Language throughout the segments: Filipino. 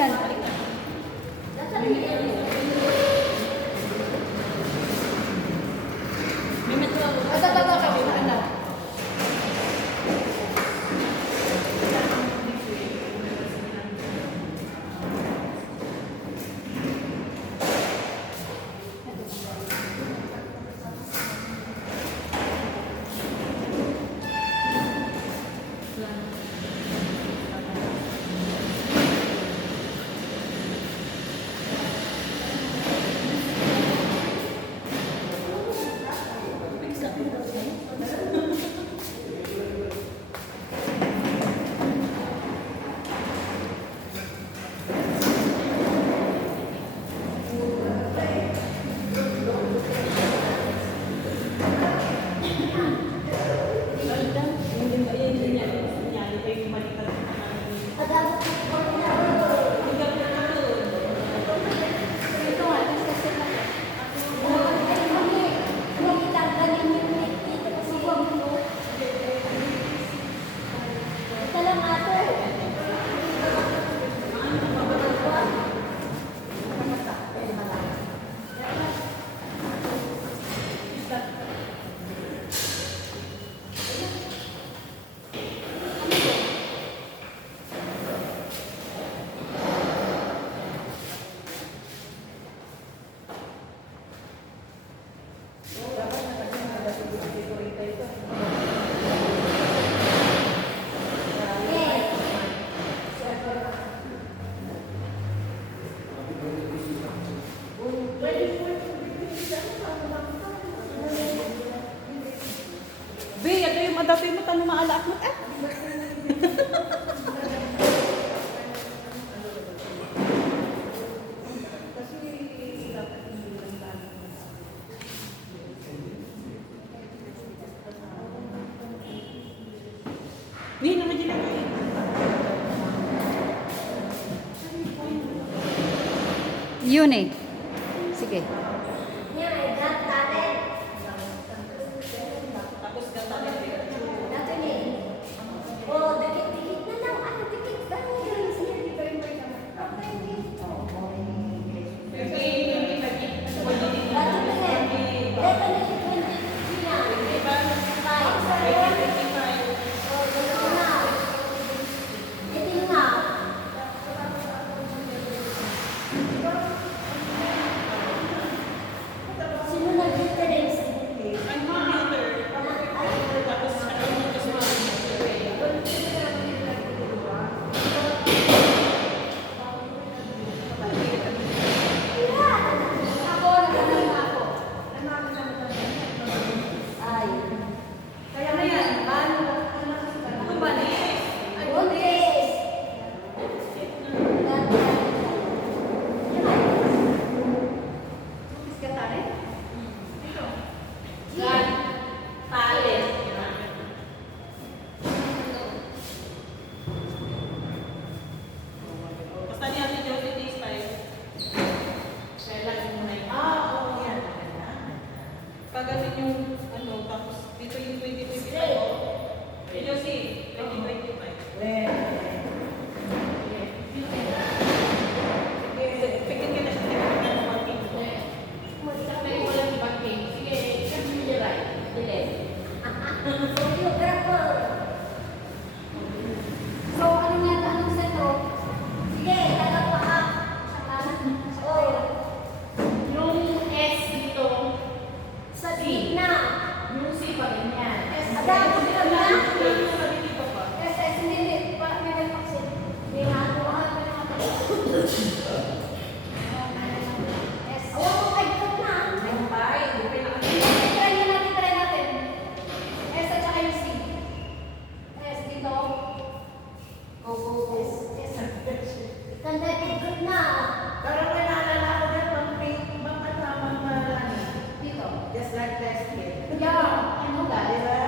yan? May metro ako. Tataba kami na anak. Be, ito yung madapin mo tanong maalaak mo. Ni naman din ako. Yun eh. Sige. Pagaling yung ano, tapos dito yung 2025. Ito si 2025. Pagkat ka na siya tinatawag ng banking. Magsabi ko lang yung banking. Sige, kasi yung right. So, ano nga, anong sentro? Sige, tatapahak. Yung S dito, Sa gitna. yung C pa rin yan. Adamo ka na? Sabi dito pa. SS, hindi. May nagpaksin. May hakuhan pa naman. Awan mo kay Kat na. Try natin. S at saka yung C. S dito. Go. S. Kanda kay Kat na. Parang may naalala ko din pang pink, bang kasamang marami. Dito. Just like last year. Yeah. Ano ba? Diba?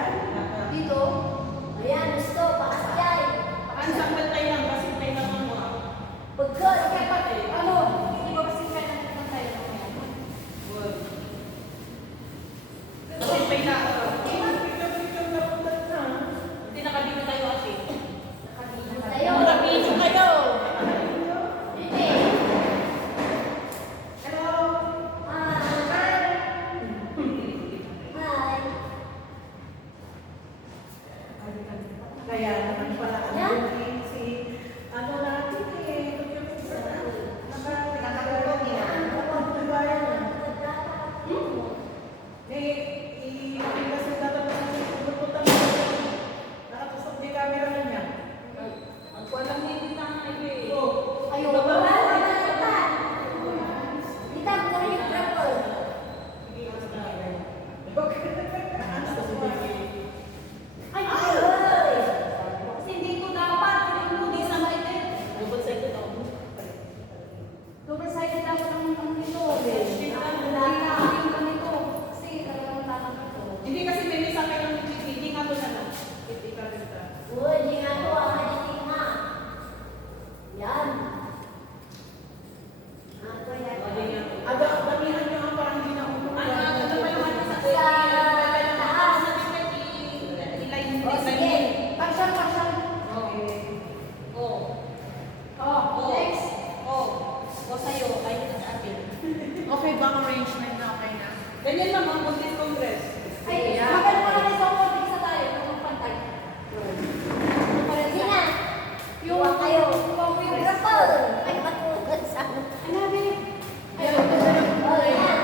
Dito. Ayan, gusto. Pakasjay. Ang sakit tayo lang kasi tayo lang mo. Pagka, ano? Di ba kasi kaya natin tayo? Kasi tayo na. Picture na punta na. Hindi nakabito tayo kasi. Tayo. Nakabito kayo. Okay bang arrangement na okay na? Ganyan lang ang Buddhist Congress. Ay, Yeah. maganda pa natin sa konti sa tayo. Kung pantay. Sige na. Yung Huwag kayo. Microphone. Ay, matugas ako. Ano, babe? Yeah. Oh, yeah.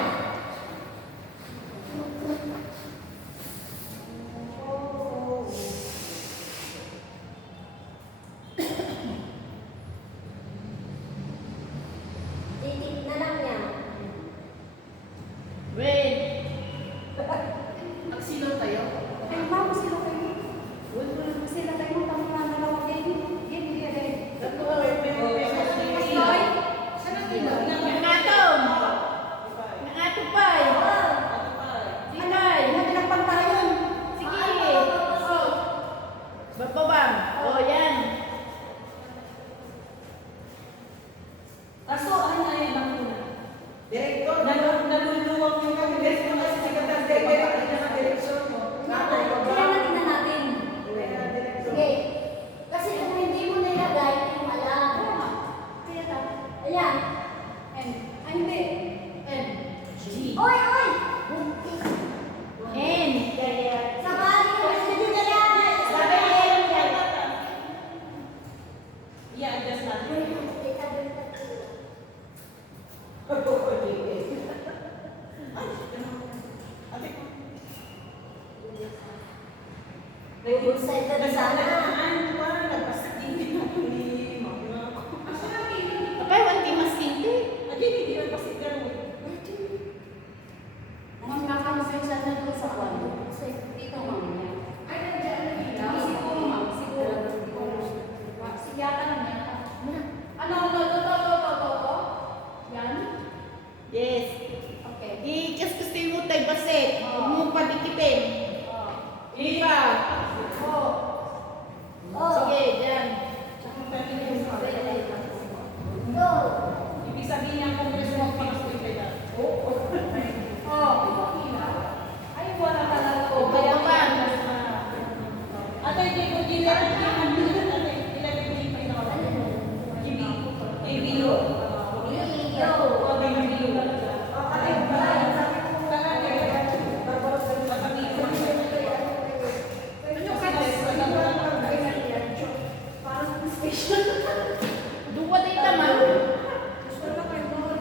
Titik na lang niya. Wait. Nagsilaw tayo? Ay, mama, sila kayo. Sila kayo. Tama na dalawa. Gini. Tatlo kami, may Ay, siya nang ilaw. Nangatong! Nangatong pa eh! Anay! Nagpantayon. Sige! Bababang! Oh, yan! Kaso, ano na yun lang muna. Direktor! Naluluwag yung Congress mo kasi si Katas direksyon mo. Tingnan natin. Sige. Kasi kung hindi mo nilagay, hindi mo alam. Ayan. Ay, hindi. Oy, oy! N! Sabali mo sa dito yan! I-adjust natin. Bubulsay ka na sana. Apay, wanti mas tinte. Ma'am, nakakamasensya na doon sa kwan. Dito, ma'am. Ay, nandiyan. Siguro, ma'am. Siguro. Siyata na niya. Ano? To? Yan? Yes. Okay. Ikaskusti mo tayo basit. Huwag mo padikitin. Iba. Oh. Oh, Sige, dyan. go! Ibig sabihin ng Congress mo, pang-split kayo. Oh. Ay, wala talaga. O, bababang. Ate, hindi ko ilagay ko yung ABO. Go! O, may ABO talaga. Duwa din naman. Ay,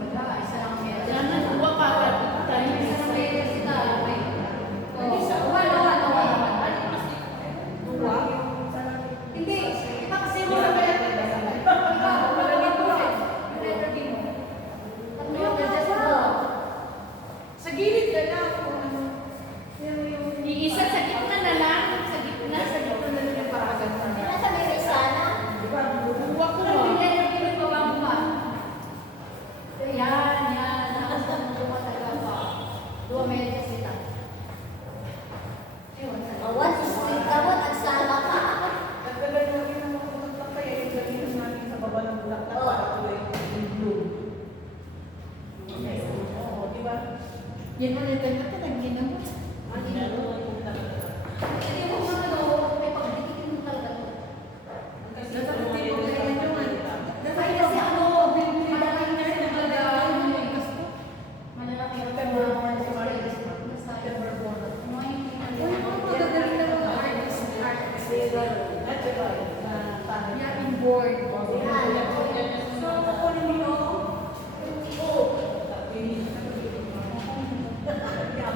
wala. Isa lang meron. Dyan na, duwa pa. Isa lang meron sila. Wala. Hindi. Iba kasi mo na kaya. Malagyan ko rin. Yung letter B mo. Tatlo yung adjust mo. Sa gilid ka lang. Kung ano. Iisa sa gitna na lang. Sa gitna na lang yung paragan mo. Nasa may sana? Duwa ko Pero yung mo. letter B mo, baba mo pa. Yan. Nakasama mo duma talaga pa. Dua may adjust sila. Ayun. Awan, isulit ka mo, nagsala ka. Yan mo nito na ito. Nag-ginamot. Hindi mo mga ano, may pagdikitin mo talaga to. Ay, kasi ano, malaki na rin talaga yung gusto. Malalaki ang board. Yan.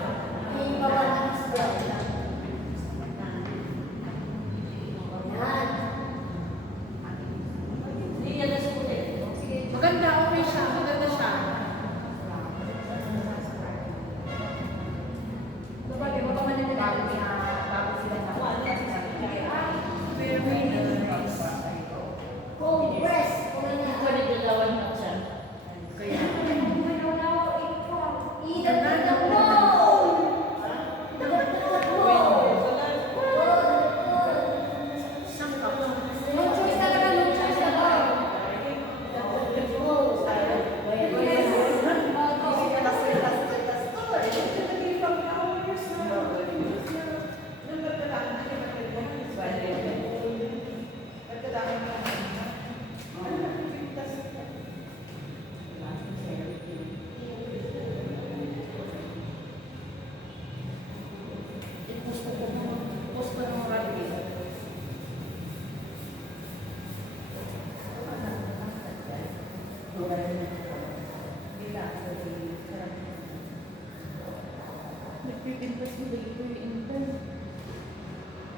Pipintas mo dito yung intern.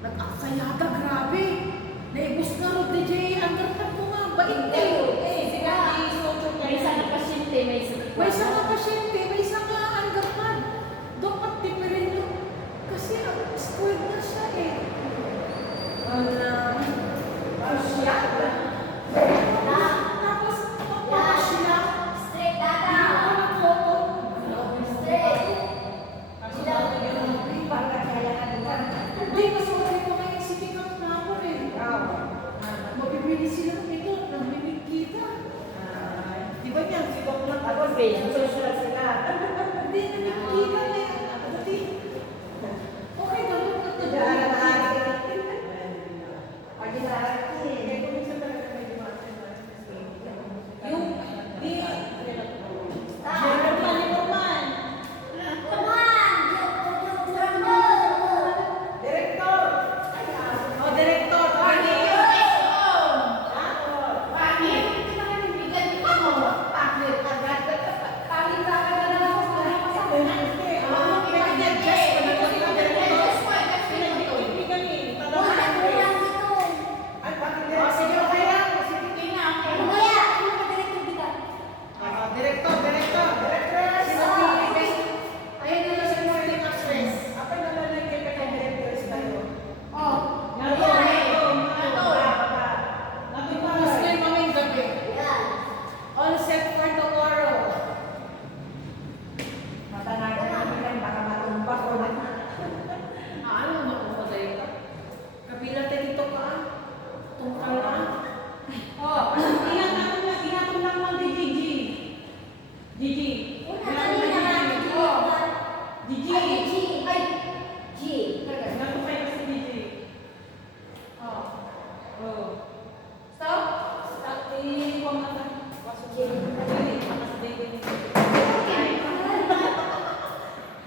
Nag-aksaya ka, grabe. Naibos ka ro, DJ. Ang ganda ko nga. Bait kayo. Sige, i-social ka May na. isang pasyente, may isang May isang nga pasyente, may isang nga anggapan. Dapat tipirin yun. Kasi ang squid na siya eh. Siya. Tapos, tapos siya. Straight Hindi dada. ko na photo. Straight. Kaso daw yun ang Hindi, kasuri ko ngayon si Tikap na ako eh. Mabibili sila nito, namimig kita. Di ba niyan? Si Doc Nat, Ako, Facebook. social sila. Hindi, namimig kita na yan. Dati, okay na mo ka ito. Yung, di, Gerald Maniporman. Come on. Yung drummer. Director. O, Director. Pani. Pangit. Hindi ka nabibigyan ni Kamo. Pangit. Pangit ka na lang ako sa mga kasama. Pinagbibigan eh. Kulang dito. Ay, bakit O, yan? sige, okay lang. Mamaya. Ano ba direktor kita? Director, director. Ayun na lang sa mga Express. Apa na lalagyan ka ng directors tayo? Oh. Nato, nato. Nato pa. Tapos na yung maming gabi. Yan. All set for tomorrow. Matanagan namin lang, baka matumpak o na. Ano na ako maday ka? Kabila tayo dito ka. Tungkal na. Oh. Ingatong lang man di Gigi. Gigi. Una kanina natin dito. Gigi. Ay, G. Ay, G. Ingatong kayo si Gigi. Oh. Oh. Stop. Stop. Iniiwan na lang. G. Dili, mas dili.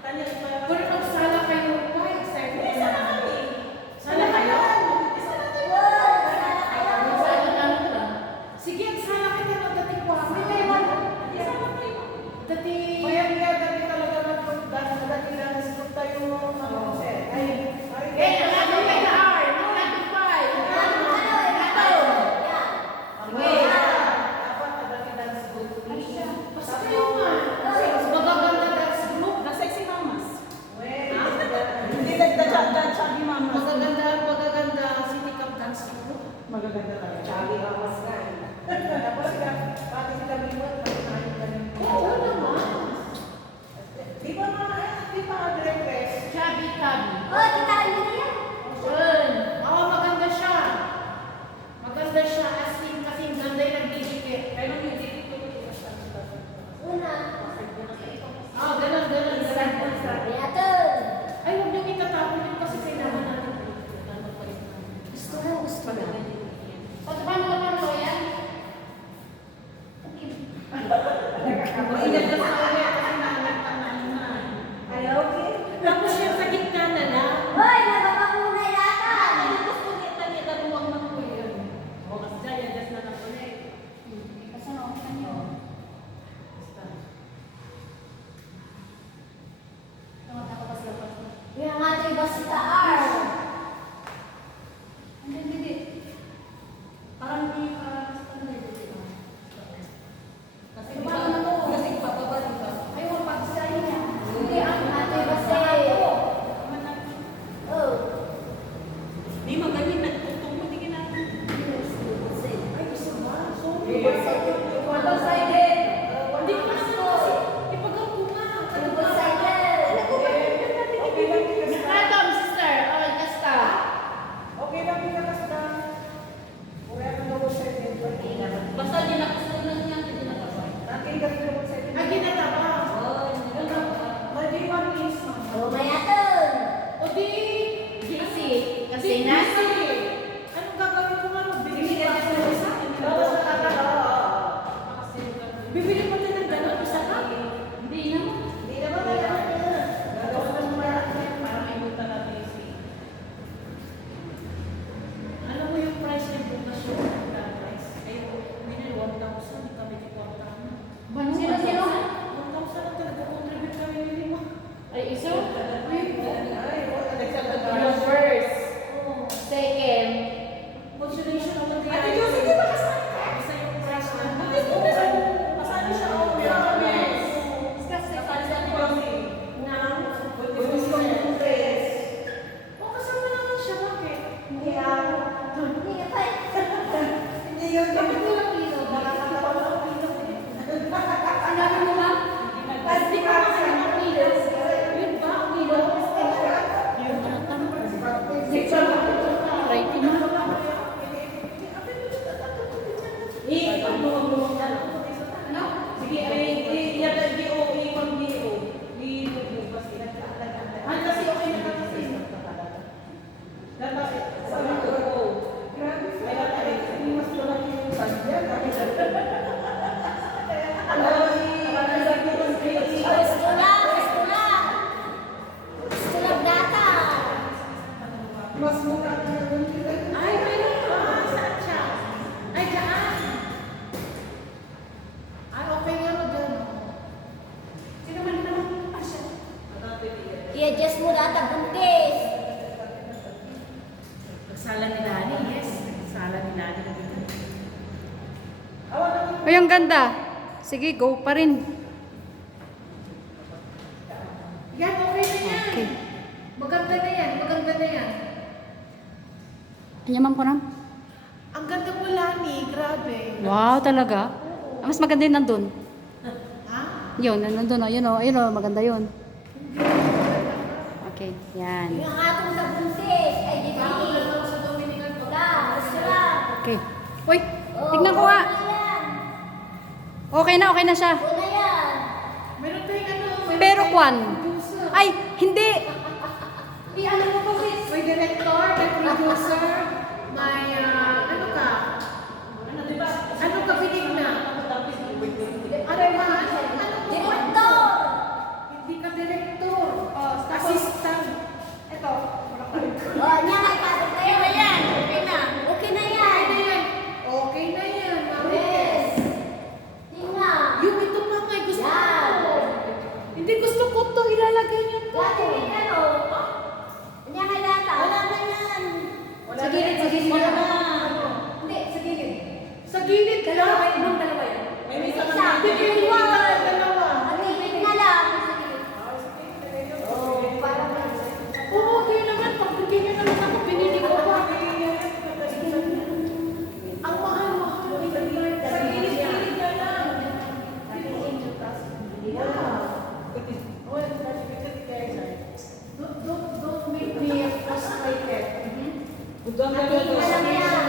Tanya pa. Kung magsala kayo pa, excited Isa na kami. Sala kayo? Isa na tayo. Saan na lang ba? Sige, sala kita ng dating po. Isa na tayo. Dating... Kaya nga dati talaga dati lang sa tayo ano sir. Ay, Eh, ano ba yung hour? Ano ba? dapat dati lang sa group. Basta kayo nga. Mas magaganda dance group. Nasa si Mamas. Hindi nagda-chat Mamas. Magaganda si Tikap dance group. Magaganda talaga. Chubby Mamas nga. Tapos sila, pati sila Mimot, pati kami. Oo naman. Di ba directress? Chubby Cubby. Oh, kitain mo na yan. Yun. Oo, maganda siya. Maganda siya. As in, kasing ganda yung nagdidikit. Kaya nung yung dito ko Una. Ah, ganun. Reaton. Ay, huwag niyong itatapon yun kasi kailangan natin. Gusto mo, gusto mo. Paano ka naman ko yan? Maingat na sa ulit kasi nakakatamaan na. Ay, okay. Tapos yung sa gitna na lang. Hoy, nagpapangunay lata. Gusto niya tanya daruwang na po yun. O, kasi dyan, yan, na lang ulit. Kasama ako sa inyo. Yung nga ito iba si Taar. Hindi. Parang hindi para sa kanila dito. Kasi Paano na to? Kasi papabalik ka. Gusto lang, gusto lang. Gusto lang data. Mas mura na naman sila. Ay, meron pa. Saan siya? Ay, dyan. Ay, okay nga mo dyan. Sino man naman pa siya? I-adjust mo data, buntis. Nagsala ni Lani, yes. Nagsala ni Lani. Ay, ang ganda. Sige, go pa rin. Yan, okay na yan. Okay. Maganda na yan, maganda na yan. Anyaman ko na. Ang ganda mo, Lani. Grabe. Wow, talaga. Ang mas maganda yun nandun. Ha? Yun, nandun o. Yun o, maganda yun. Okay, yan. Yung atong na buntis. Ay, di ba? Bago lang ako sa Dominican ko. Gusto lang. Okay. Uy, tignan ko nga. Okay na siya. Una yan. Meron tayong ano, meron Pero tayong Kwan. producer. Ay, hindi. Ano mo po, Chris? May director, may producer, may, ano ka? Ano ka, Benigna? Ano ba? Ano po? Direktor. Hindi ka director. Assistant. Ito. Oh, niya may patong kayo. Ayan. Okay na. Okay na yan. Okay na yan. Okay na yan. Yes. Tingnan. Yung ito pa nga, gusto Yan. ko. Hindi gusto ko to ilalagay niyo to. Dati may ano. Niya may data. Wala na yan. Sa gilid, sa gilid. Wala na. Hindi, sa gilid. Sa gilid ka lang. Dalawa yan. May isa Isa. Bigyan mo ka ng dalawa. Ang limit na lang. Sa gilid. Oh, parang Oo, okay naman. Pag bigyan naman ako, binili ko pa. Ang mahal-mahal. Sa gilid-gilid ka lang. Don't make me frustrated. Ating na lang yan.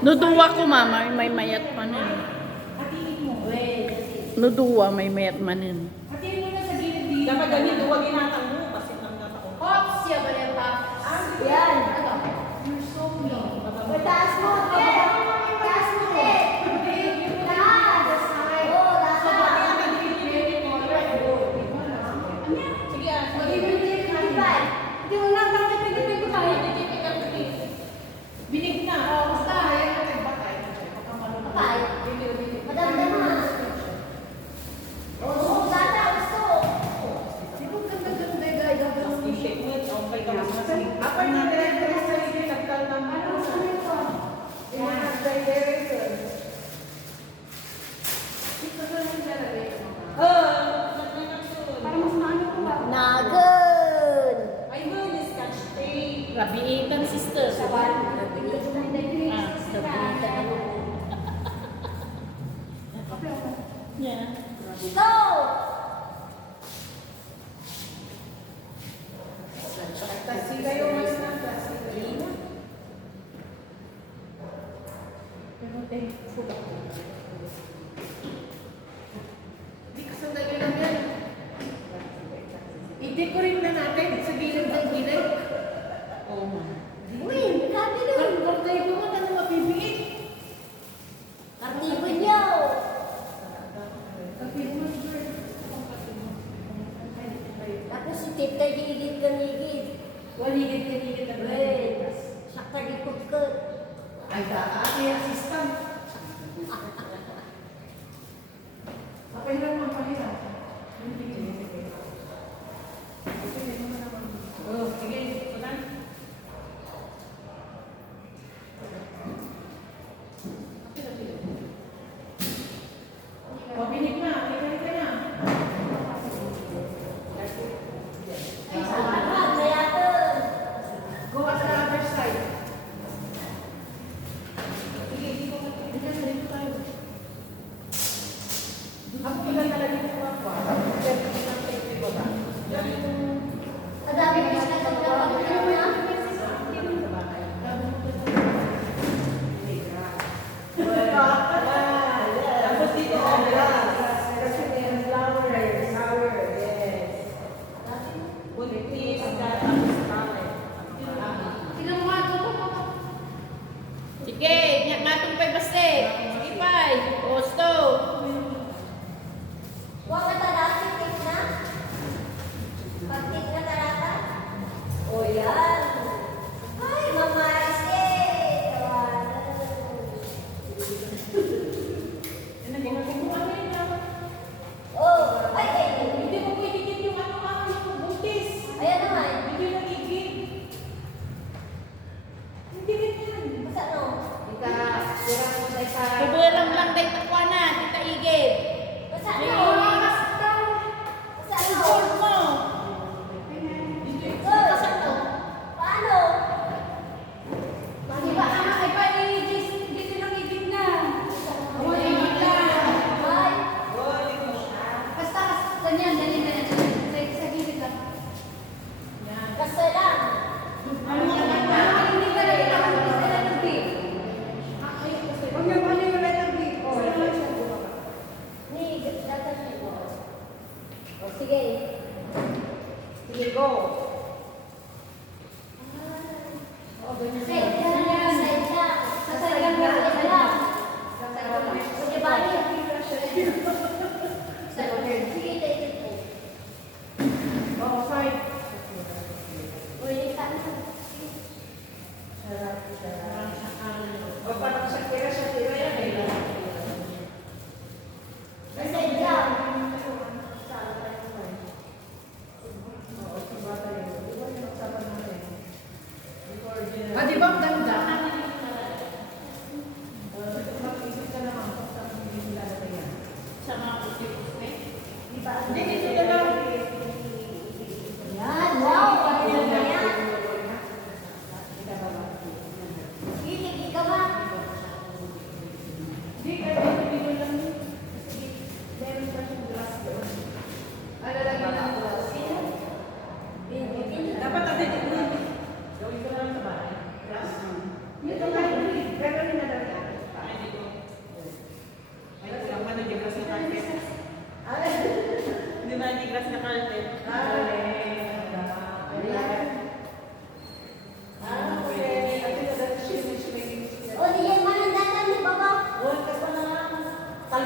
Nuduwa ko mama, may mayat manin. Hatiin mo. Nuduwa, may mayat manin. Hatiin mo na sa gilid-gilid. Dapat ganito, huwag ginatang mo kasi nang natako. Hops, siya ba yan pa? Yan. You're so mean. Taas mo. Taas mo. Taas. Oh, taas. Sige, Hindi mo lang bakit pinipin ko tayo. Binig na. Basta, yan ang nagbakay. Kapay. Madanda na. Oo, data. Gusto. Di ba ganda-ganda yung gaya mas ng i-shake mo, okay ka mas mas. Ako yung director sa sige, nagkalma mo. Yung mga director. Para mas maano ko ba? Nagun. Ay, mo, scotch tape. Rabiitan sister. Sa bahan. Tingnan ko na yung Ah, Sabita. Yeah. Go. Kasi kayo mas nagkasi. Hindi kasandali lang yan. I-decorate na natin sa gilid ng gilid. Oh. Uy, grabe nun. Ang birthday ko mo, ano mabibigit? Kartibo niyo. Tapos si Tita gigit ka nigit. Waligid-ligid na Wait. Sakta likod ko. Ay, dati assistant.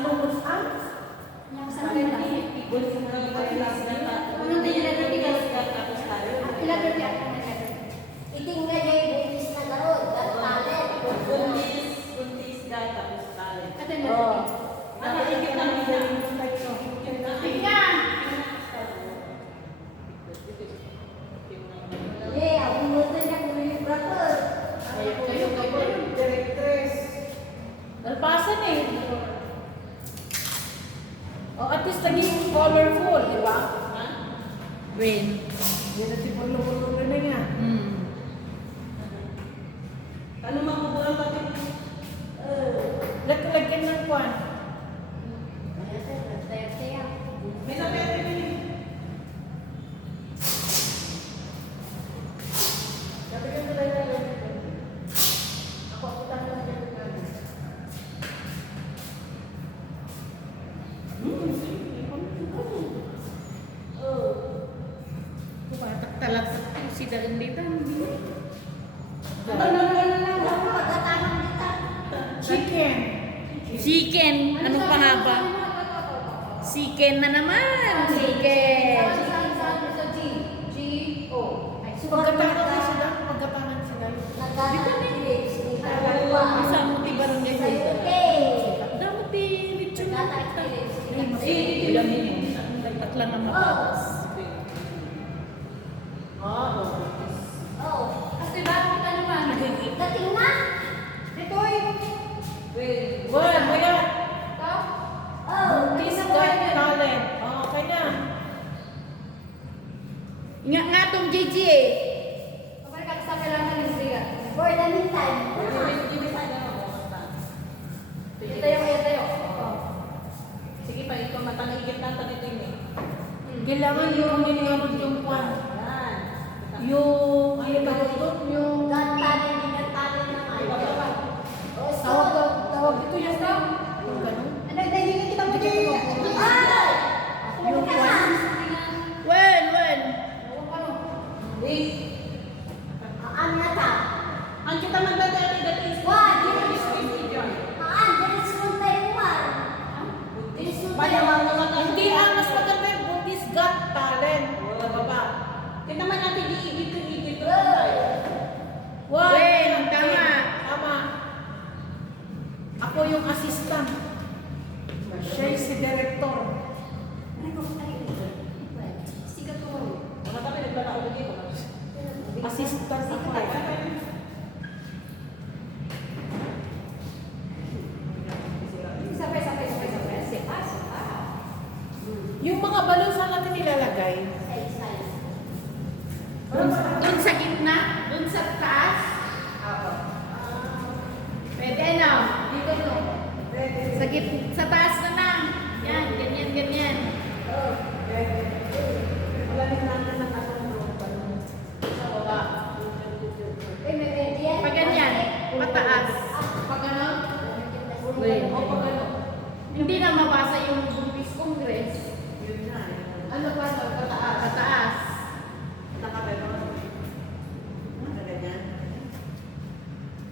Anong ang? Yang sa kanila. Ano din nila nabigay? Ilan din ako na nila? Itingnan niya yung buntis na gano'n. Gatalet. Ate mo. Oo. Tingnan! Yeah, ang mundo niya kung yung brother. Directress. Nalpasan eh. Oh, at least naging colorful, di ba? When? Yan na si Pulo-Pulo na niya. Ano makukulang natin? Lagyan ng kwan. May sabi natin yun. Sabihin ko tayo tayo. Ako tanong na dyan. Patak talaga si Darindita. Chicken. Chicken. Ano pa nga ba? Chicken na naman. Chicken. G-O. Pagkatanan sila. Pagkatanan sila. Kasama ti barangay dito. Dapat ti lechon. Dapat lang ang mapatas. Kasi bakit ka naman? Dating na? Ito eh. Well, wala. Ito? This got talent. Oh, okay na. Nga tong JJ eh. Kapag kakasama lang ka ng siya. For the meantime. Itayo. Sige pa, ito matangigit natin dito yun eh. Kailangan yung nilingamot yung kwan. Yung, ano ba ito? Yung, Gantanin naman. Tawag ito yan daw. yung ganun. Ano, dahil kita mo dyan. Yung kwan. When? Ano? Aan na ta. Ang kita magdadali dati is Wah, dinis mo tayo kuwan. Dinis mo tayo. Hindi mas maganda yung Buntis Got Talent. Baba. Kita man natin iigit tayo. Wow. Wen, tama. Tama. Ako yung assistant. Siya yung si director. Sigat ko. Mga kami naglalako dito. Assistant ako eh. Sabay. Sipas. Yung mga balon saan natin nilalagay? Doon sa gitna? Doon sa taas? Pwede na. Dito to. Sa taas na lang. Yan, ganyan. Wala rin natin ng balon. Sa baba. Pag ganyan, pataas. Pag ano? Wen. O pag ano? Hindi na mabasa yung Bumpis Congress. Yun na. Ano pa sa pataas? Pataas. Nakaganon. Nakaganyan.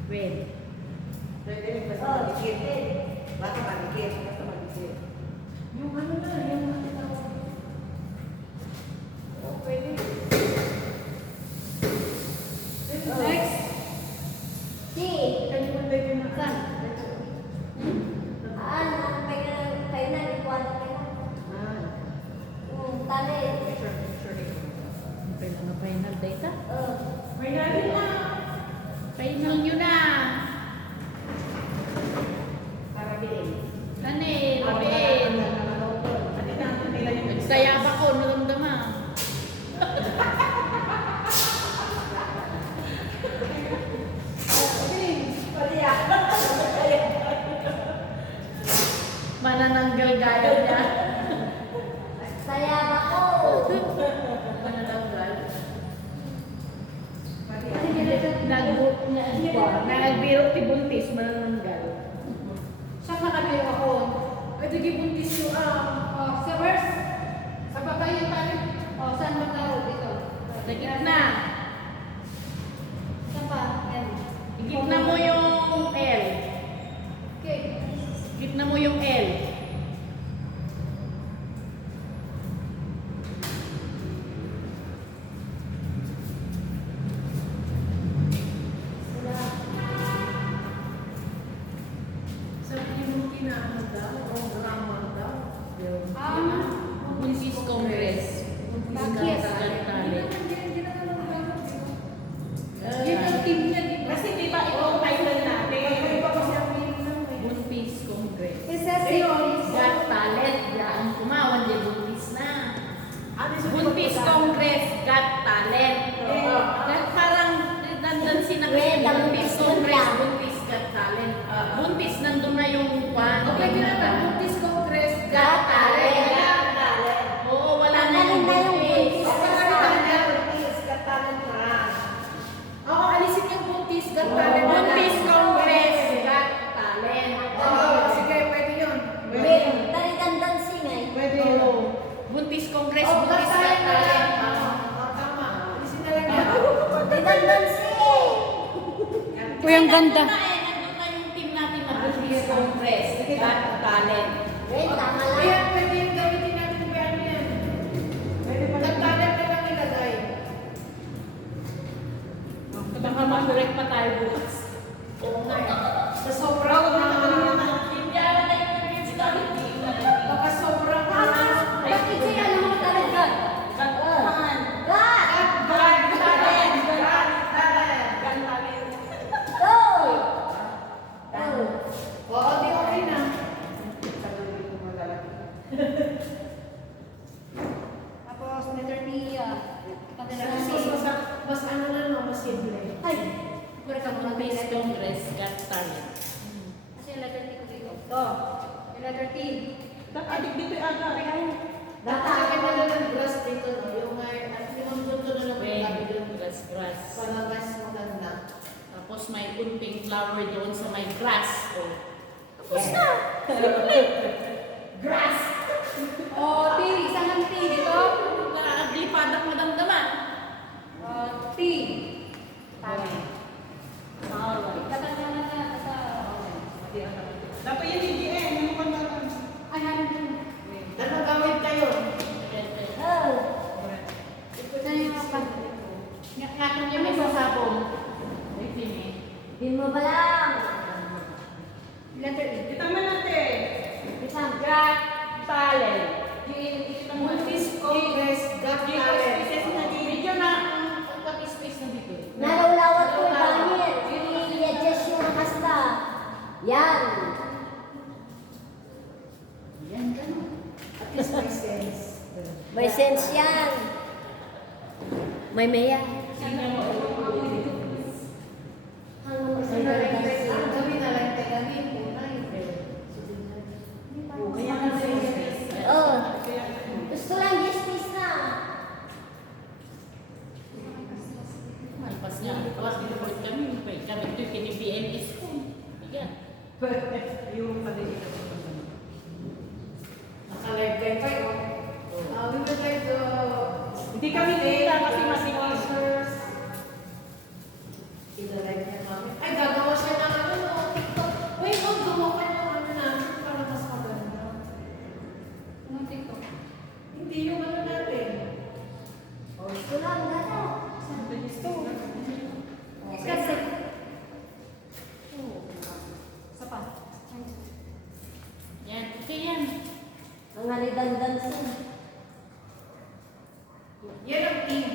Wen. Pwede rin basta maligid. Basta maligid. Yung ano na, yung Pwede. Next. Kanya man pwede na. Final data? may natin na. Final nyo na. Para bilhin. Kani, Robin. Pati natin nila yung Nagsayab ako, naramdaman. Manananggal gaya niya. Manananggal. Nagbiro ti buntis, manananggal. Saan nakabiro ako? Ito gibuntis yung Sa verse? Sa baba yung tayo? Saan magkaro dito? Sa gitna. Saan pa? Yan. Gitna mo yung L. Okay. Gitna mo yung L. na ano daw, grammar daw. Buntis Congress. Bakit? Got Talent. Yun ang team niya, di ba? Kasi di ba ito ang title natin? Iba kasi ang meaning ng Buntis Congress. It says Got Talent. Yan. Kumawan di buntis na. Buntis Congress. Got Talent. Got parang redundancy na kasi. Wait, ang Buntis buntis Congress. lang. Buntis Got Talent. Buntis nandun na yung one. Okay, ginagawa. Buntis Congress, Got Talent. Oo, wala na yung buntis. Oo, alisin yung buntis, got talent. Buntis Congress. Got Talent. Sige, pwede yun. Pwede yun. Oo. Buntis Congress. Oh, Buntis got Got Talent. Tama. Alisin na lang yan. Uy, ang ganda. Nandun na yung team natin na Buntis Congress. Got Talent. Ayan, pwede yung gamitin natin kung ano yan. Pwede pa Got talent na lang ilagay. Baka ma-correct pa tayo bukas. Oo nga eh. Sa sobrang Hindi ako na yung sinabi. baka sobrang Bakit siya alam mo talaga? Oo, di okay na. Tapos, letter T, Mas ano na no, mas simple. Ay, pura ka muna Buntis Congress. Got Talent. Kasi yung letter T ko dito. Ito, yung letter T. Adik dito yung aga. Tatagin mo na ng grass dito, no? Yung yung duto na lang When yung gabi grass, grass. para mas maganda. Tapos may kunting flower doon sa may grass. Oh. Grass! Oh, T, isang ang T dito. Nakaglipad ang madamdaman. T. Tama. Alright. Dapat na sa... Dapat yung DDN. Yung mga Ay, harin din. Ano gawin kayo? Ito yung mga pa. Ngatan niya may sasabong. May pini. Letter E. Itama natin. Got Talent. Buntis Congress, got talent. Medyo na ang pati-space na dito. Nalulawat ko dahil i-adjust yung hasta. Yan. Yan, ganun. At least may sense. May sense yan. May meya. Ang gabi na lang tagamin po na Kaya nga space. Oh. Gusto lang justice na. Malpas nga. Tapos pinuport kami. Kami ito yung kini-BNS ko. Yan. Yung paligid. Naka-live kayo. We would like to... Hindi kami kita kasi masiwasers. I-live niya namin. Ay, gagawa siya ng ano, no? TikTok. Wait, gumawa ka ng ano namin para mas maganda. Anong TikTok? Hindi yung ano natin. Gusto lang na. Kasi... Isa pa. Yan. Okay yan. Mga redundancy. Yan ang team.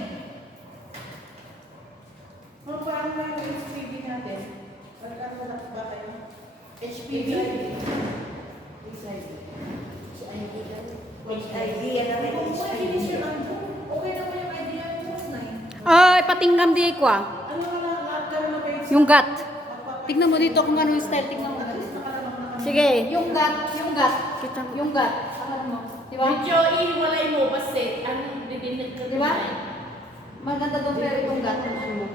Kung paano na yung HPV natin? Ano ba tayo? HPV? HIV, yan ang Okay, finish your ano. Okay naman yung idea mo na Ay, patinggam di ko ah. Ano ka lang, lahat ka naman kayo. Yung gut. Tignan mo dito kung ano yung style. Tignan mo. Sige. Yung gut. Kita mo. Yung gut. Ano mo? Di ba? Medyo ihiwalay mo kasi ang didinig ka Di ba? Maganda doon pero itong gut. Ano mo?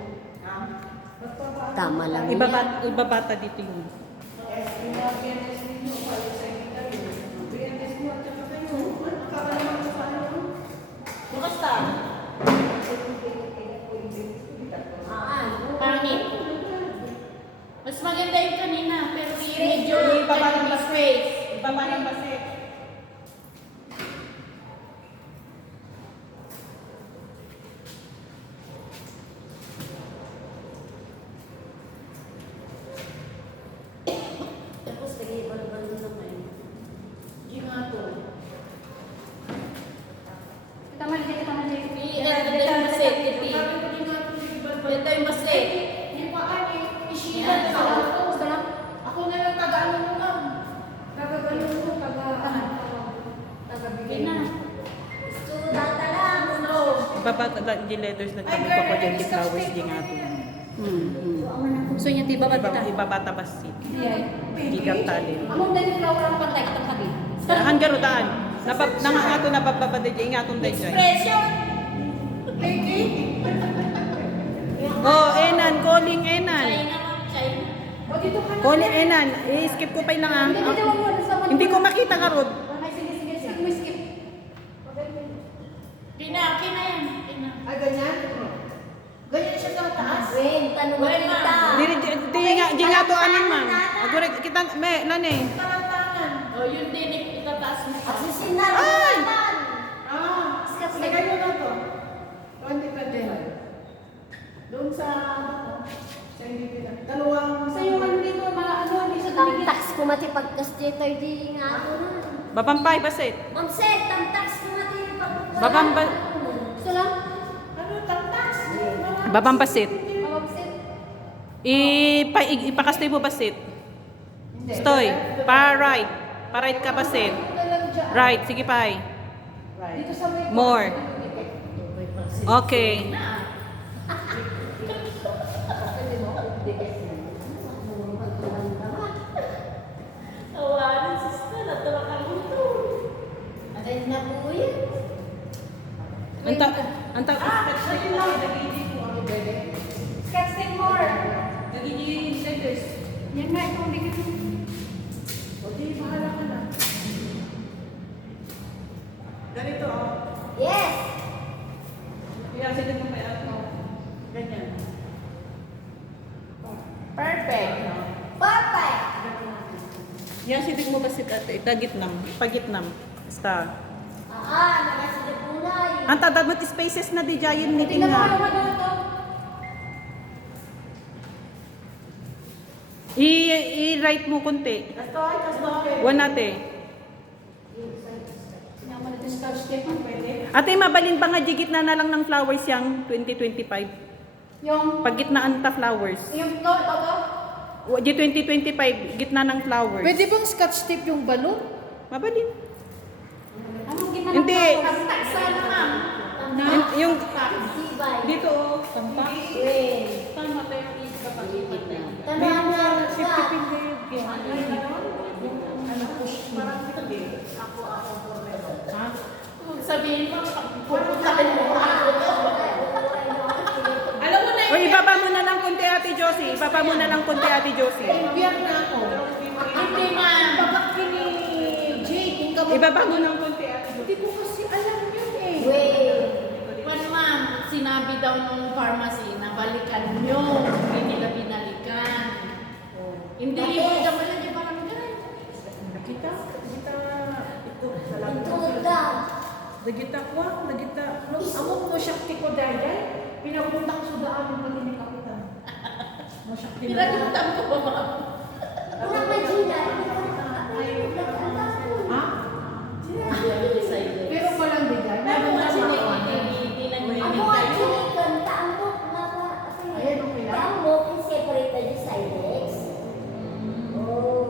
Tama lang yan. Ibabata dito yung... Basta. Pangit. Mas maganda yung kanina, pero medyo Ibaba ng space. Ibaba ng basit. Tapos nag-ibang naman. babat di letters na kami pa ko dyan di flowers di nga to. So niya tiba ba ta? Ibabata basit. Iya. Di gat talent. Among dali flower ang pantay katong sabi. Han garutaan. Nanga nga to nabababad di nga tong dayjay. Expression! Oh, Enan, calling Enan. China, ma'am, China. O, dito ka na. Calling Enan. I-skip ko pa lang ah. Hindi wag mo sa Hindi ko makita nga rod. Ay sige sige sige mo skip. Kina yan. Kina. Ah, ganyan? Ganyan siya sa taas. Wen, tanong Wala, kita. Di nga to anin man. Agure kita me nane. Talantanan. O, yun din, itataas mo pa. Kasi sinarapan. Ah, lagay mo na to. 2021. Doon sa, sa hindi pina. Dalawang, Sa yung ano dito mga ano hindi sa Ang tumigil. tax ko mati pagkas-jeter di nga ako na. Babampay basit. Ma'am Seth, ang tax ko mati pagkas. Babamba So lang. ano, tax? babampasit. Mawagsit. Ipakastoy mo basit. Stoy. Pa right. Pa right ka basit. Right, sige pa. Dito sa may More. Okay. Tawanan, sister. Natulak ang ito. Aday na po yan. Anta. Sketch din more. Nagiging letters. Yan nga itong dikit. O, di, bahala ka na. Ganito, oh. Yes. Kaya sige mo pa ako. Ganyan. Perfect. Perfect. Yan sitig mo basit at itagitnam. Pagitnam. Basta. Nagasa na punay. Ang tadad mo spaces na di giant meeting Tingnan mo nga. naman ito. I-write mo kunti. Kastoy. One ate. Tingnan mo natin sketch tape mo pwede. Ate, mabalin ba nga di gitna na lang ng flowers yang 2025? Yung Pag gitnaan ta flowers. yung to. Di 2025, gitna ng flowers. Pwede bang scotch tape yung balon? Mabalin. Anong gitna ng Hindi. flowers? Sana, ma'am. Yung Sibay. dito oh, tampak. Wen. Tama pa yung isa pa Tanahan na ka. Sabihin mo, pupuntahan mo ako. Alam mo na O ibaba mo na lang kunti Ate Josie. Ibaba mo na lang kunti Ate Josie. Biyak na ako. Hindi, ma'am. Pagkaki ni Jade, yung kamot. Ibaba mo ng kunti Ate Hindi Josie. ko kasi alam yun eh. Wen. Well, ma'am, sinabi daw ng pharmacy na balikan nyo. Hindi nila binalikan. Hindi, Bakit? naman lang yung barangay. Nakita ito. Intulog ka. Nagita ko, nagita. Among mo shakti ko dahil, pinapunta ko sa daan ng pagini kapitan. Mo shakti na. Pinagutan ko ba, ma'am? Kurang magina. Ha? Decided. Pero walang bigay. Pero Meron kasi na hindi Ako nag-meeting ang kayo. sinikan, taambok na ka. Ayan, okay lang. Taambok is separated yung sidex. Oh.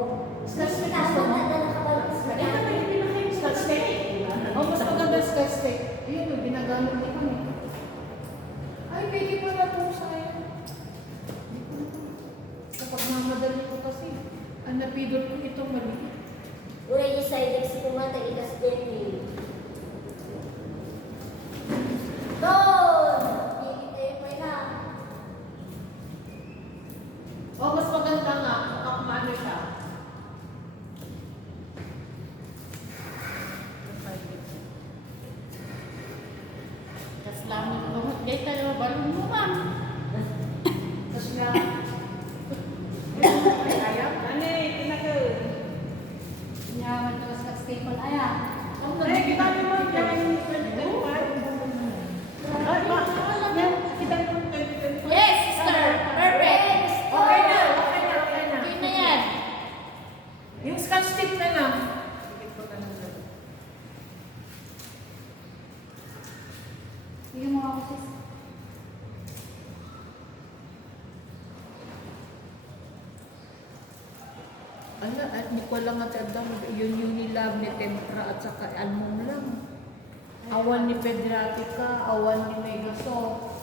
Kasi kaso na nakabalik sa Ito na yung pinakain scotch tape. Oh, mas maganda scotch tape. Yun yung ginagamit ni kami. Ay, pwede pa na po sa ngayon. Kapag mamadali ko kasi, ang napidol ko itong mali. Uray yung sidex ko mata ikas din eh. Doon! Hindi tayo pa na. Oh, mas maganda nga. Kapumano siya. Kaslamin ko. Gaya tayo, balon mo, ma'am. Tapos nga, Ane, pinaka. Nyaman to sketch tape mo aya. eh, kita niyo mo yung 2025. Ay, ma, yan, kita niyo yung 2025. Yes, sister. Perfect. Okay na, okay na, okay na. Okay na yan. Yung scotch tape na lang. Sige mo ako sis. Ala, at di ko lang at adam, yun yung nilab ni tempra at saka almond lang. Awan ni Pedratica, awan ni Megaso.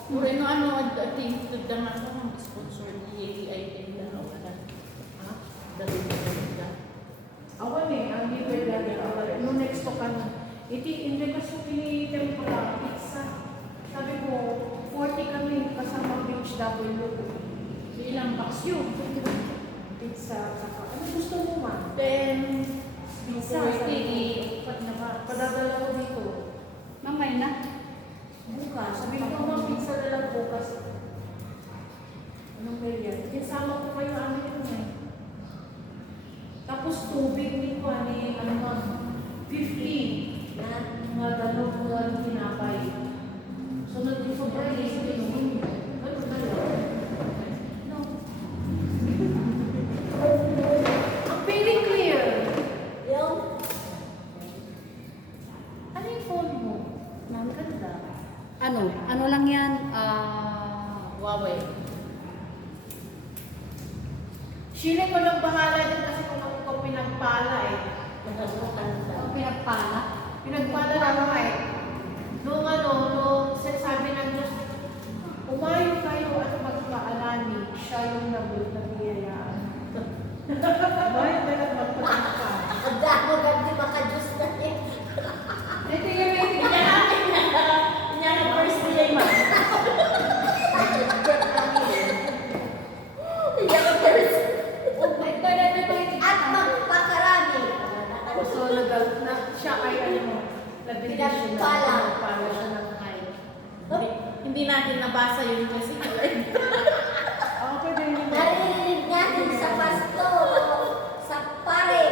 Mura no ano, ating ito na nga ng sponsor ni item na wala. Ha? Dali na ka. Awan eh, ang ni Pedratica, awan. No next to ka na. Iti, hindi kasi pinitin ko lang. Pizza. Sabi ko, 40 kami kasama beach W. So ilang box yun? Pizza, saka, ano gusto mo man? Then, Pizza, sabi ko, na ba? Padadala ko dito. Mamay na. Bukas, sabi ko mga pizza na lang bukas. Anong ganyan? Kasama ko kayo amin yun eh. Tapos tubig ni ko, ni ano ba? 50 na mga dalawang mga tinapay. Sunod din sa break, inumin. Ano ba yun? No. Ang feeling clear. Yung, Ano yung phone mo? Ang ganda. Ano lang yan? Huawei. Sheila ko lang bahala dyan kasi kung ako ko pinagpala eh. Ang pinagpala. Pinagpala lang ako eh. Nung sabi ng Diyos, umayo kayo at magpaalani, siya yung nabiyayaan. Umayo kayo at magpaalani. ang damo gandi maka-Diyos na yun. Inya na first day man. At magpakarami. So, siya ay ano mo, nabidisyon na Pinagpala. pinagpala siya ng height. Hindi natin nabasa yun kasi Ako pwede rin Naririnig natin sa pasto, sa pare.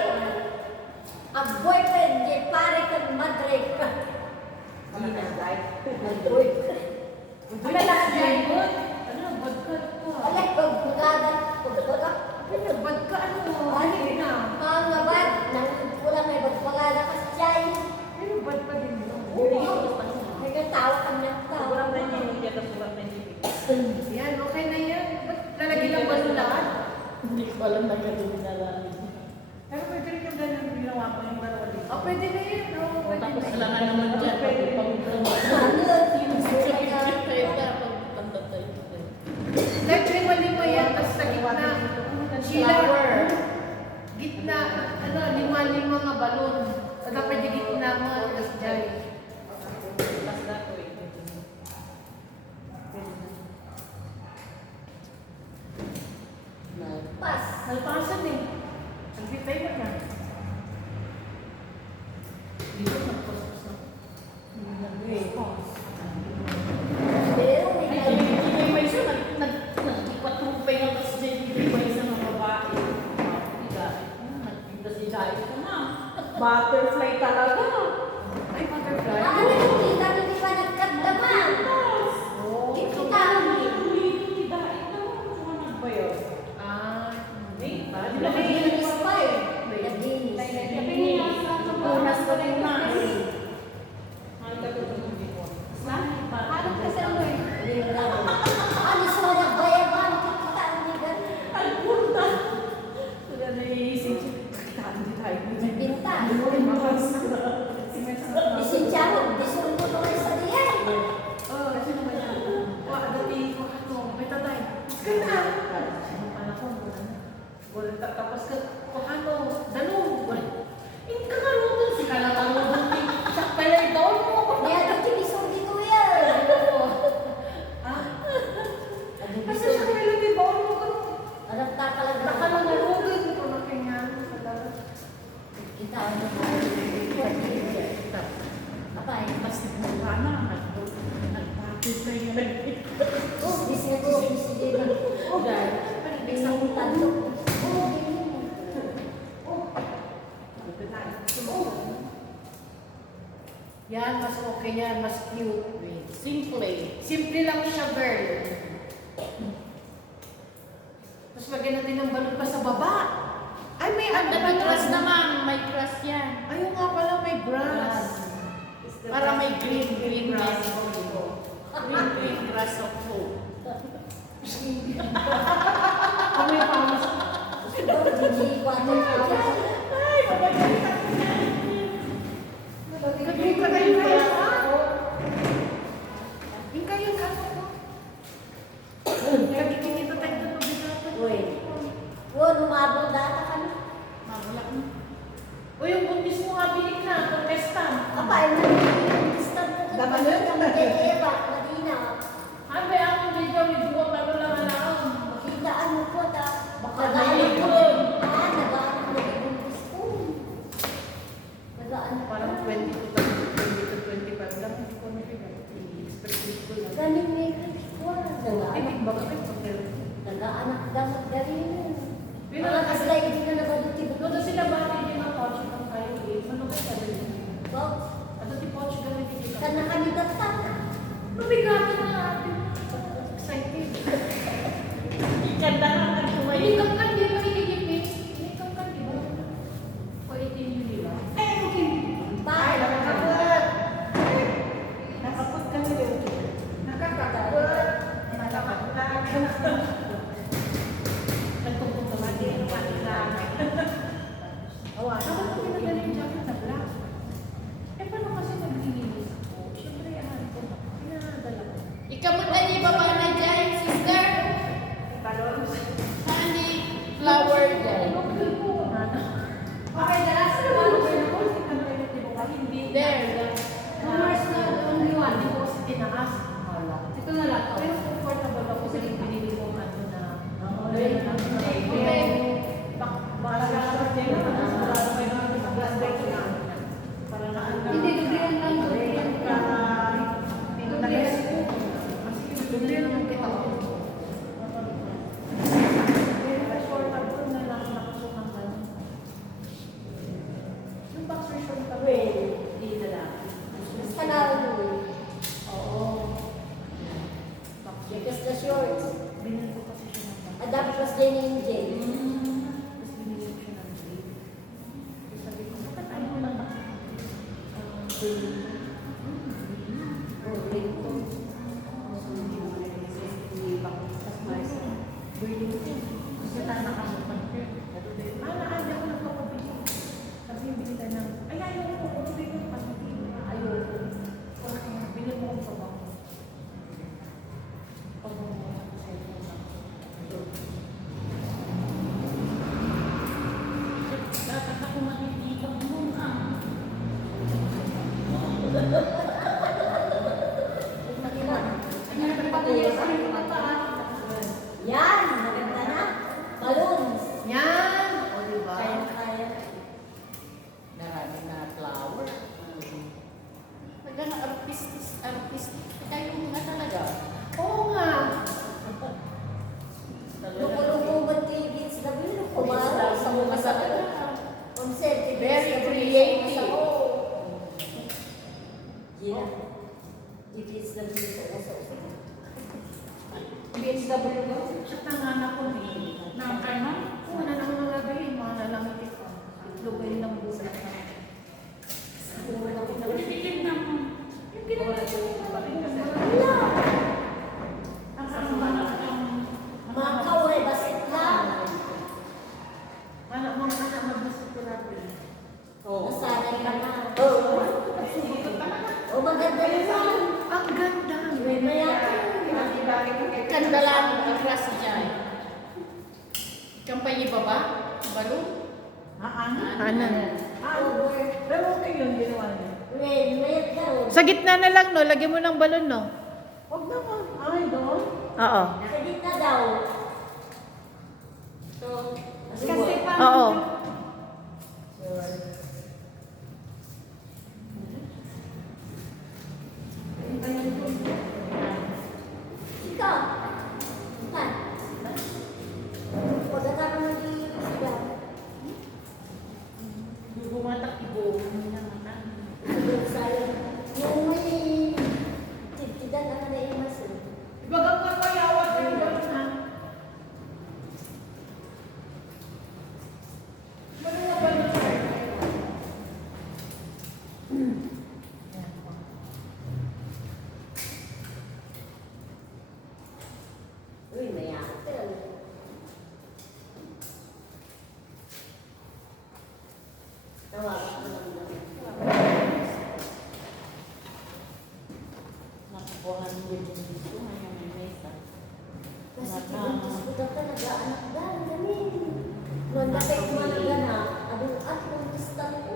Ang boyfriend, di pare kang madre ka. Ang boyfriend. Ano lang dyan? Ano, badkat ka. Alay, pagbugada, pagbaga. Badkat ka, ano? Ano Hindi na. Mga bad, nangkulang may pagbagada ka sa tiyay. Pero bad pa din yun. May katawa kang nagtawa. Sobrang na niya yung kaya sobrang na niya. Yan, okay na yan. Ba't lalagyan lang ba ng lahat? Hindi ko alam na gano'n na lang. Pero pwede rin yung ganun ginawa ko yung dalawa dito. Oh, pwede na yan. Oh, pwede Tapos na lang yan. naman dyan. Pwede. Kahit lima-lima yan, tapos sa gitna. Sheila, gitna, ano, lima-lima nga balon. Dapat yung gitna mo, tapos dyan. Pas. Nalpasan eh. Ang bitay mo na. Dito nagpasok sa... Nag-response. Pero Ay, may hindi may isa nagpatrumpay ng kasi hindi may isa ng babae. Nagpinda si Jai ko na. Butterfly talaga. Ay, butterfly. ano yung kita hindi pa nagkagdaman? Oh. Kita. Ah, hindi ba? Di ba Naginis pa eh. Naginis. Punas ko rin na. Parang kasi ano eh. Ano sa mga bayaban? Kita ang nigan. Sila naiisip. Binta. Isinsyaro. Disurbo ko kayo sa diyan. Oh, sino ba yan? Wah, dati ko ito. May tatay. Ganda. Sino pa na ko? Wala na. Tapos ka, kung ano, danong. Hindi ka marunong. Si ka lang marunong. Sa pala doon mo. May ano tinisor dito yan. Ah. Kasi sa kanila, di ba? Ano ka? Alam ka talaga. Nakalang marunong. Ito na kanya. Kita ano. Apay. Mas mukha na. Nagpapis na yun. Oh, bisnya ko. Bisnya ko. Oh, dahil. Isang tanto. Yan, mas okay yan. Mas cute. Simple. Simple lang siya, girl. Tapos lagyan natin ng balon pa sa baba. Ay, may ano pa May grass yan. naman. May grass yan. Ayun nga pala, may grass. Para may green grass. green grass of hope. Kami pa mas... Hindi ko ano. Ay, pagkakalitan ko na. Kami pa kayo kaya. binig na, contestant. Apa, ay nag-distant ko ka Dapat ba? yun, Ang dapat. Eva, Marina. Habi ako medyo duwag ano lang alam. Makitaan mo po ta. Baka Nag-ano naiiyak ko. ko. Nag-ano ko yung gusto. Nag-ano ko. Parang 20 to 25 lang. Hindi ko na-expect ko lang. Galing may ko. Ay, Nag-anak. baka may pagkero. Nag-anak dapat galing. Pero Mga kaslay din na nabaluti. Doon sila ba hindi na coach ng kayo eh? Ano kayo sabi niyo? Box. Ano si coach gawin hindi Kan nakaligat ka na. Mabigat na natin. Excited. Ikanda na ang kumain. Inikam ka, di ba inikipin? Inikam ka, di ba? O 18 yun, di ba? Ay, okay. Ay, Bye. nakakapot. Nakapot ka nila. Nakakapot. Nakakapot. Nagpupunta ba? Di, ano ba? Awa, Ako po pinadala yung jacket na black. Eh, paano kasi naglilinis ako? Siyempre, ko. Pinadala ko. Ikamutan niyo ba ba na dyan, sister? Talon. Honey, flower dyan. Okay, the last one. There. Numbers na only one. Hindi ko kasi tinaas. Ito na lang. Pero comfortable ako sa pinili kong ano na. Hindi, dublihan lang. Dublihan lang. Dublihan lang kita. Basta na Because the shorts. Adapt was din yung Jane. Dapat ako makikita mo ah. Yan, maganda na. Balloons. Yan! O, diba? Kaya. Marami na flower. Talagang artistic kayo nga talaga. Oo nga. Lukulong tigits na bilo. Kumara sa mga sa concert. Very creative. Yeah. Tigits na bilo sa usa. BHW ko. Siya nanganak ko ni. Nang ano? Una nang mga gabi, mga nalamit ko. Lugay ng busa. Pinipitin na mo. Yung ginawa ko pa rin kasi. Mga kaway basit lang. Mga anak magbusto ko natin. Nasanay ka na. O maganda naman. Ang ganda. May maya. Kandalan ang klase dyan. Kampanya baba? Balo? Ano? Pero okay yun, ginawa niya. Red, mayat ka ron. Sa gitna na lang, no? Lagyan mo ng balon, no? Huwag naman. Ay, doon. Oo. Sa gitna daw. So, Kasi pa. Oo. ikaw. Kan. Pagkatapos mo di sila. Bumatak ibo. Sabi sa'yo. Yung may titidan na na yung maso. Ibagam ka ko, yawat ka yung balon, ha? Balon na balon, sir. Uy, mayat ka ron. Tawagan ko lang daw. Nakukuhan mo yung gusto. Ngayon may mesa. Kasi kibuntis ko daw ka, nag-aanak daw. Galing. Nung nakay ko man ang gana, abong at kung gusto ko.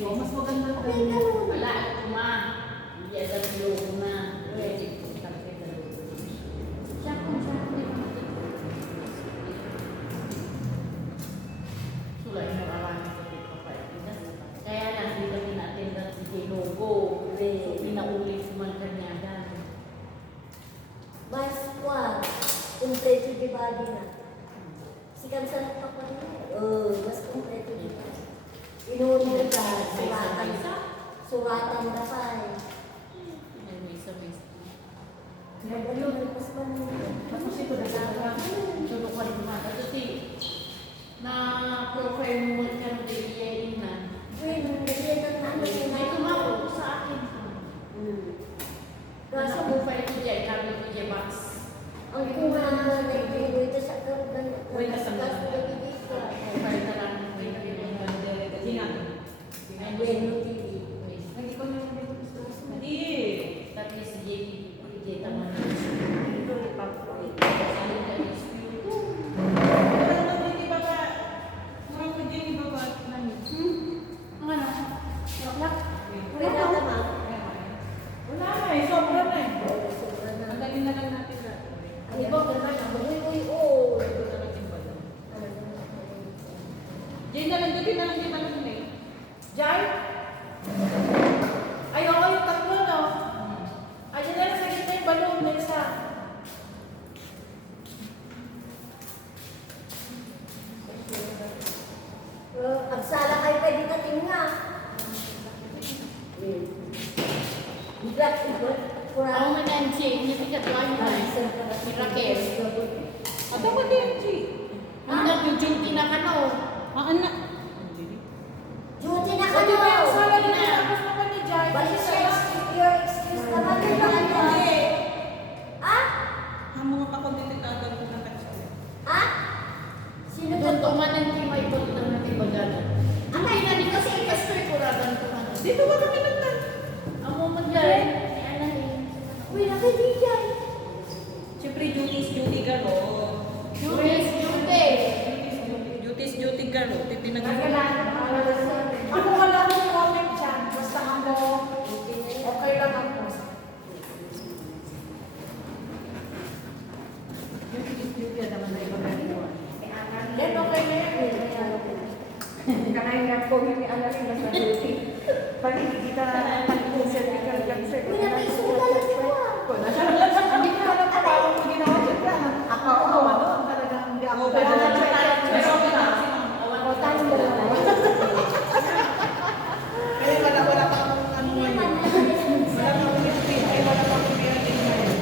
Oh, mas maganda Okay, kayo. ganun. Wala ako ma. Hindi ada ko na. Ready ko talaga na. Siya kung siya. Sulay na marami ko dito pa. Kaya lang hindi kami na-attend si Logo. So, pinaulit ko man kanya yan. Mas kuwan, kumpleto di body na. Sikan sa pa rin. Mas kumpleto di body. Inuunod ka, suratan na pa eh. May isa-isa. Nag-ano, mas pa rin. Tapos ito na sa Sunog ka rin kumata. Kasi na profile mo ka ng DBA na. Wait, nag-ano na namin. May tumawag ko sa akin. Kaso, Nasa profile ko dyan, kami ko dyan box. ang kuha na nag-iway ito sa karoon Wait, nasa mga. ng Profile na lang. Bueno TV. Hindi ko na Hindi. Tapi si JT taman. Ito ni Papa. Hindi ba ba? Murang ko din, iba ba? Ang ano? Laklak? Wala tama. Wala na eh, sobra na eh. Sobra na. Ang galing na lang natin na. Ang iba naman, ang uy, oh. Ito na natin ba? Jay na lang, gabi na lang din naman eh. Jay? Ay, oo, yung tatlo, no? Ayun na lang sa gitna yung balon na isa. Agsala kayo pwede natin nga. Bigat, Ako kurang. man ang Jay, hindi ka tuwan mo eh. Si Raquel. At ako din, Jay. Ang nag-duty na ka no. Anak. Duty na Sa ka di ba yung no. sala na tapos naman ni Jay? Balik your excuse naman yun naman yun. Ah? Hamong ako dito tagal ko na tayo. Ah? Sino Doon to? tuman ang timay ko ng natin bagana. Ang pinani kasi pastor ko ragan tuman. Dito ba kami nagtan? Amo man dyan. Ni Annalyn. Uy, nakadiyan. Siyempre, duty ka, no? Duties, duty. Duty ka, no? Titinagin mo. Ano wala akong comment dyan? Basta ako, okay lang ako. Duty naman na iba na ito. Yan, okay na yan. Kanahin ko yung Annalyn na sa duty. Panikikita na pag-cervical cancer. Uy, nakisulat na siya. Hindi ko alam kung paano ko ginawa dyan. Ako, ano, talagang hindi ako. Pero O, tayong dalawa. wala pa akong ano Hindi ngayon. man Wala pa akong duty. Ay, wala pa akong meron din ngayon.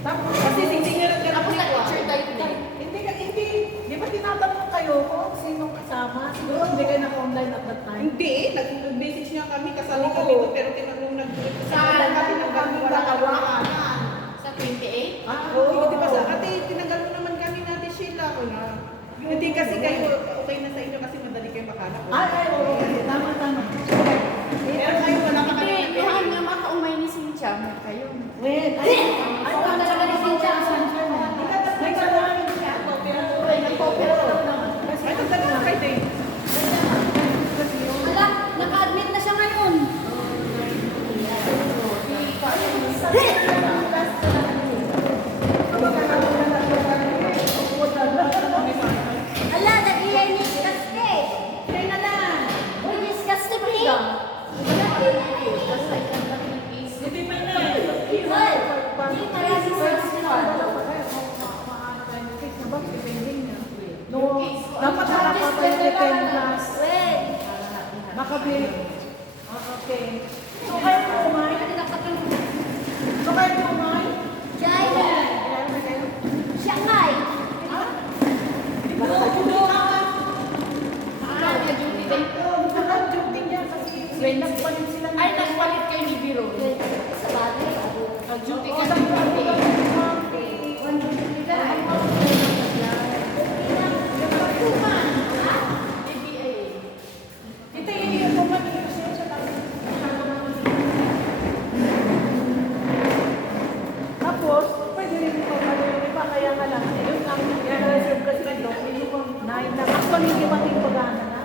Tapos, kasi sinisingiran ka Tapos ng na-picture tayo today. Hindi. Di ba tinatanong kayo kung sinong kasama? Siguro hindi kayo naka-online at that time. Hindi, nag-message nga kami, kasali Oo. kami doon, pero tinanong Saan? kami ng kami, wala kami makahanan. Sa 28? Oo, di ba sa ate, tinanggal mo naman kami natin Sheila ko na. Hindi kasi kayo, okay na sa inyo kasi madali kayo makahanap. Ay, oo. Tama. Pero kayo wala pa kami. Hindi, yung nga makaumay ni Cynthia. Kayo. Wait, ay, Ano talaga ni Cynthia ang sanction na? nagsasabi siya ako, pero Uy, nagpo-pero daw naman. Ay, tagdala na kayo din. Ala, naka-admit na siya ngayon. Ala, nag-ihay ni Kaste. Kaya na lang. Uy, ni Kaste pa rin. hindi man na. Hoy, hindi kaya si Kaste na. No, dapat harap pa tayo sa 10 plus. Wait. Makabili. Okay. So kayo kumain? So kayo kumain? Jai. Shanghai. Di ba naka-duty ka? Naka-duty din. Naka-duty niya kasi nagpalit sila. Ay, nagpalit kayo ni Biro. Sa bagay. Nag-duty ka ng 28. DBA. Kita hindi yung kumain kasi siya lang. Tapos, pwede rin ito malulungi pa, kaya nga lang, yun lang, i-reserve kasi nito, minimum 9 lang. Actually, hindi mating pagana na.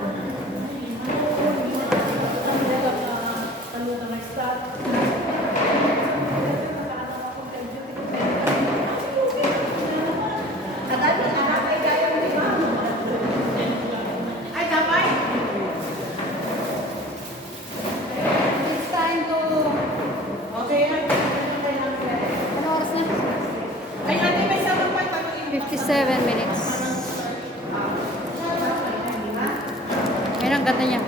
27 minutes. Ayun ang ganda niya.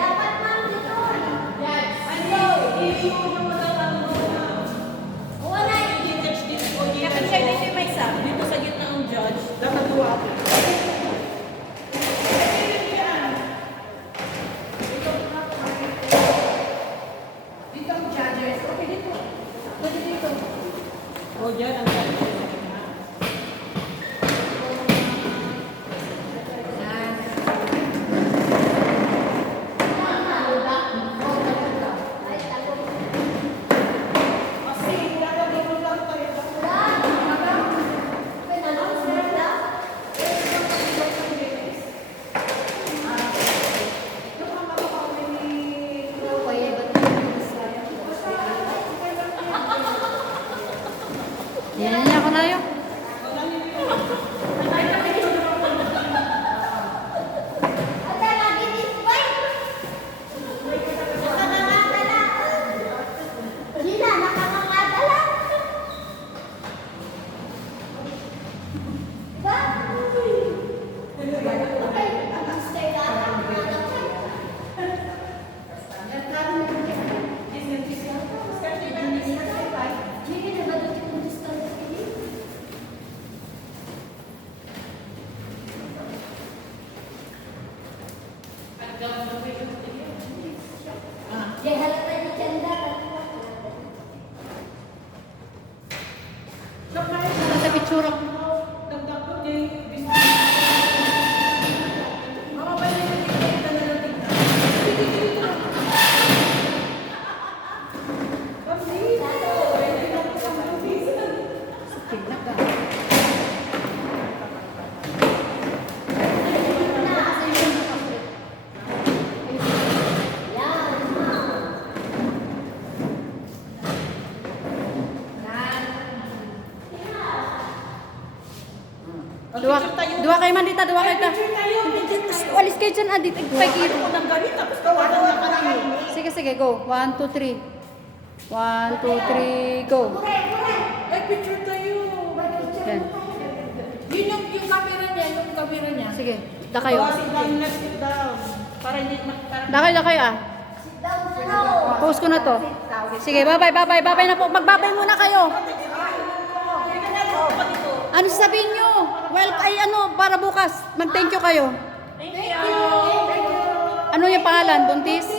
Dapat ma'am dito. Wala. Kasi siya dito may sabi, dito sa gitna ang judge. Dapat duwa ako. Dito ang judges. Okay, dito. Pwede dito. O dyan ang judge. Yan niya ako na yun. Ada lagi di Dubai. Nakakangata. Gila, nakakangata lang. Diba? Okay, ang stay lang. Hindi na ba ito yung distance ini? Dia halata ni Chanda. Sa picture. Dagdag ko niya yung business. Mga ba yung nakikita na lang tignan? Kasi, pwede na ko sa business. Dua kayo man dito, dua kayo ta. Walis kayo dyan, adit. Pag Ano ko nang ganit, tapos tawanan na ka namin. Sige, sige, go. 1, 2, 3. 1, 2, 3, go. Ay, picture tayo. Yan. Yun yung camera niya, yung camera niya. Sige, da kayo. Sit down, let's sit down. Para hindi Da kayo ah. Sit down na. Post ko na to. Sige, bye-bye, bye-bye, bye-bye na po. Magbabay muna kayo. Ano sasabihin nyo? Well, ay ano, para bukas. Mag-thank you kayo. Thank you. Ano yung pangalan? Buntis?